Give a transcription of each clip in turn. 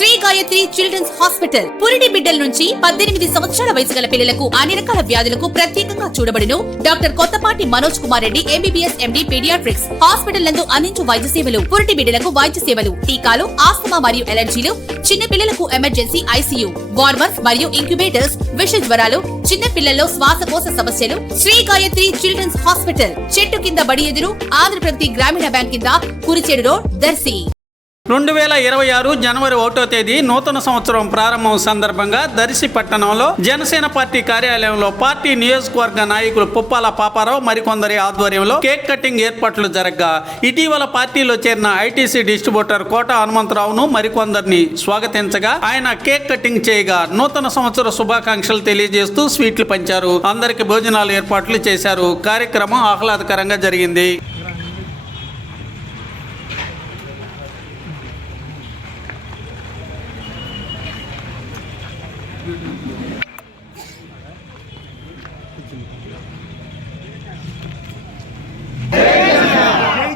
Shri Gayatri children's hospital పురిటి బిడ్డల నుంచి 18 సంవత్సరాల వయసు గల పిల్లలకు అన్ని రకాల వ్యాధులకు ప్రత్యేకంగా చూడబడును. Doctor Kottapati Manoj Kumar Reddy MBBS MD paediatrics hospital నందు అందించు వైద్య సేవలు, పురిటి బిడ్డలకు వైద్య సేవలు, టీకాలు, ఆస్తమా మరియు ఎలర్జీలు, చిన్న పిల్లలకు ఎమర్జెన్సీ ఐసీయూ, వార్మర్స్ మరియు ఇంక్యుబేటర్స్, విష జ్వరాలు, చిన్న పిల్లల్లో శ్వాసకోశ సమస్యలు. శ్రీ గాయత్రి చిల్డ్రన్స్ హాస్పిటల్ చెట్టు కింద బడి ఎదురు ఆంధ్రప్రగతి గ్రామీణ బ్యాంక్ కింద కురిచేడు రోడ్, దర్శి. 2026 జనవరి 1వ తేదీ నూతన సంవత్సరం ప్రారంభం సందర్భంగా దర్శి పట్టణంలో జనసేన పార్టీ కార్యాలయంలో పార్టీ నియోజకవర్గ నాయకులు పుప్పాల పాపారావు మరికొందరి ఆధ్వర్యంలో కేక్ కటింగ్ ఏర్పాట్లు జరగ్గా ఇటీవల పార్టీలో చేరిన ఐటీసీ డిస్ట్రిబ్యూటర్ కోట హనుమంతరావును మరికొందరిని స్వాగతించగా ఆయన కేక్ కటింగ్ చేయగా నూతన సంవత్సర శుభాకాంక్షలు తెలియజేస్తూ స్వీట్లు పంచారు. అందరికి భోజనాలు ఏర్పాట్లు చేశారు. కార్యక్రమం ఆహ్లాదకరంగా జరిగింది.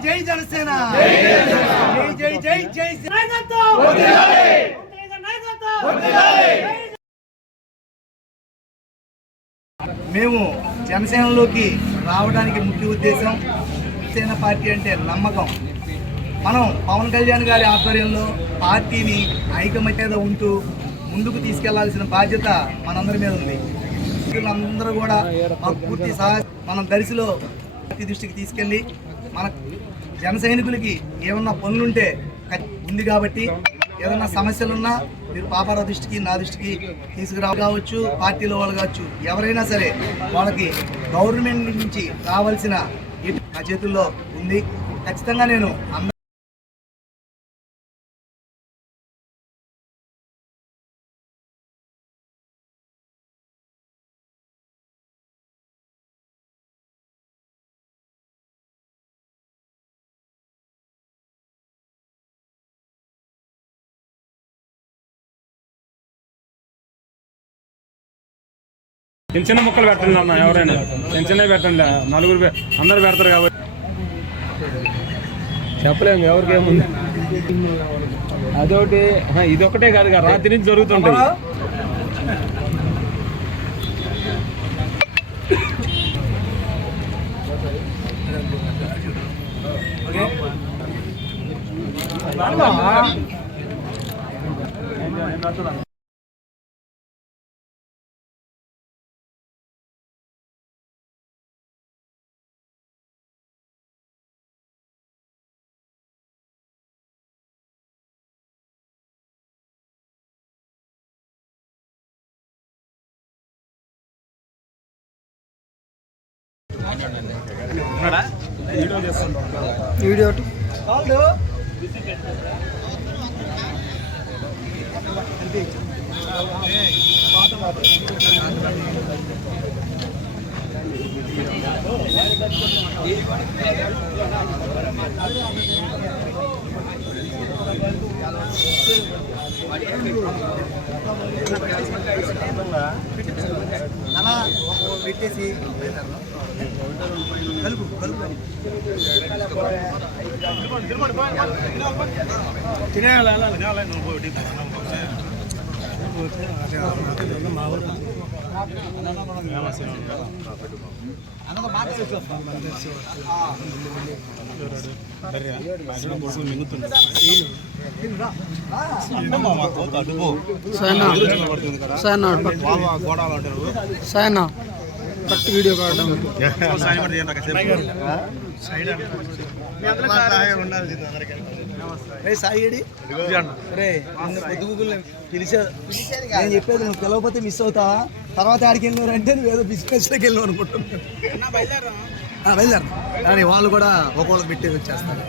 జై జనసేన, జై జై జై జై మేము జనసేనలోకి రావడానికి ముఖ్య ఉద్దేశం, జనసేన పార్టీ అంటే నమ్మకం. మనం పవన్ కళ్యాణ్ గారి ఆధ్వర్యంలో పార్టీని ఐకమత్యత ఉంటూ ముందుకు తీసుకెళ్లాల్సిన బాధ్యత మనందరి మీద ఉంది. అందరూ కూడా పూర్తి మనం దర్శిలో పార్టీ దృష్టికి తీసుకెళ్ళి మన జన సైనికులకి ఏమన్నా పనులుంటే ఉంది కాబట్టి ఏదన్నా సమస్యలున్నా మీరు పాపారావు దృష్టికి, నా దృష్టికి తీసుకురావచ్చు. పార్టీలో వాళ్ళు కావచ్చు, ఎవరైనా సరే వాళ్ళకి గవర్నమెంట్ నుంచి రావాల్సిన నా చేతుల్లో ఉంది. ఖచ్చితంగా నేను చిన్న ముక్కలు పెట్టండి అన్న, ఎవరైనా చిన్న పెట్టండి. నలుగురు అందరు పెడతారు కాబట్టి చెప్పలేము ఎవరికేముంది. అదొకటి ఇదొకటే కాదు కదా, రాత్రి నుంచి జరుగుతుంటాయి. వీడియో అలా పెట్టేసి కలుపు కలుపు సాయన కరెక్ట్ వీడియో కావడం సాయిడి రే పొద్దుగులు పిలిచారు. నేను చెప్పేది నువ్వు పిలవకపోతే మిస్ అవుతావా? తర్వాత ఆడికి వెళ్ళినారు అంటే నువ్వు ఏదో బిజినెస్లోకి వెళ్ళినావు అనుకుంటున్నాను. బయలుదేరు కానీ వాళ్ళు కూడా ఒక్కొక్కరికి పెట్టేది వచ్చేస్తారు.